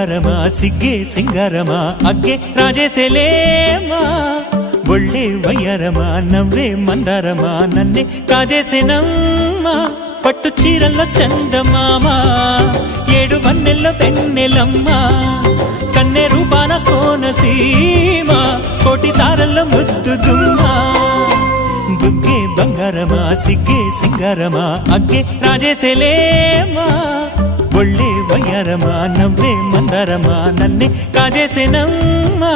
బంగారమా సిగ్గే సింగారమా అగ్గే రాజేసేలేమా ఒళ్ళే వయ్యారమా నవ్వే మందారమా నన్నే కాజేసేనమ్మా పట్టు చీరల్లో చందమామా ఏడు వన్నెల్లో వెన్నెలమ్మా కన్నె రూపాన కోనసీమ కోటి తారల్లో ముద్దుదుమ్మా బుగ్గే బంగారమా సిగ్గే సింగారమా అగ్గే రాజేసేలేమా ఒళ్ళే వయ్యారమా నవ్వే మందారమా నన్నే కాజేసేనమ్మా